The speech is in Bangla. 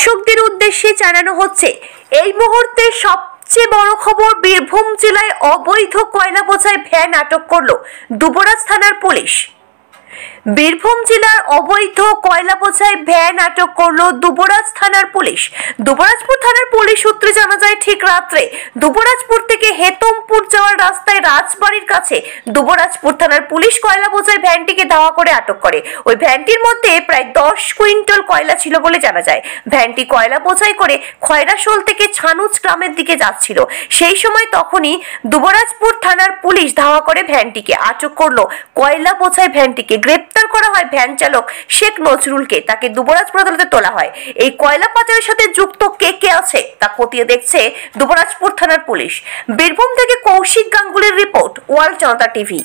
দর্শকদের উদ্দেশ্যে জানানো হচ্ছে এই মুহূর্তে সবচেয়ে বড় খবর, বীরভূম জেলায় অবৈধ কয়লা বোঝাই ভ্যান আটক করলো দুবরাজ থানার পুলিশ। বীরভূম জেলার অবৈধ কয়লা বোঝাই ভ্যান আটক করলো দুবরাজ থানার পুলিশ। দুবরাজপুর থানার পুলিশ সূত্রে জানা যায়, ঠিক রাত্রে দুবরাজপুর থেকে হেতমপুর যাওয়ার রাস্তায় রাজবাড়ির কাছে দুবরাজপুর থানার পুলিশ কয়লা বোঝাই ভ্যানটিকে ধাওয়া করে আটক করে। ওই ভ্যানটির মধ্যে প্রায় 10 কুইন্টাল কয়লা ছিল বলে জানা যায়। ভ্যানটি কয়লা বোঝাই করে খয়রাশোল থেকে ছানুচ গ্রামের দিকে যাচ্ছিল। সেই সময় তখনই দুবরাজপুর থানার পুলিশ ধাওয়া করে ভ্যানটিকে আটক করলো। কয়লা বোঝাই ভ্যানটিকে গ্রেপ্তার করা হয় ভ্যান চালক শেখ নজরুলকে। তাকে দুবরাজপুর আদালতে তোলা হয়। এই কয়লা পাচারের সাথে যুক্ত কে কে আছে তা খতিয়ে দেখছে দুবরাজপুর থানার পুলিশ। বীরভূম থেকে কৌশিক গাঙ্গুলির রিপোর্ট, ওয়ার্ল্ড জনতা টিভি।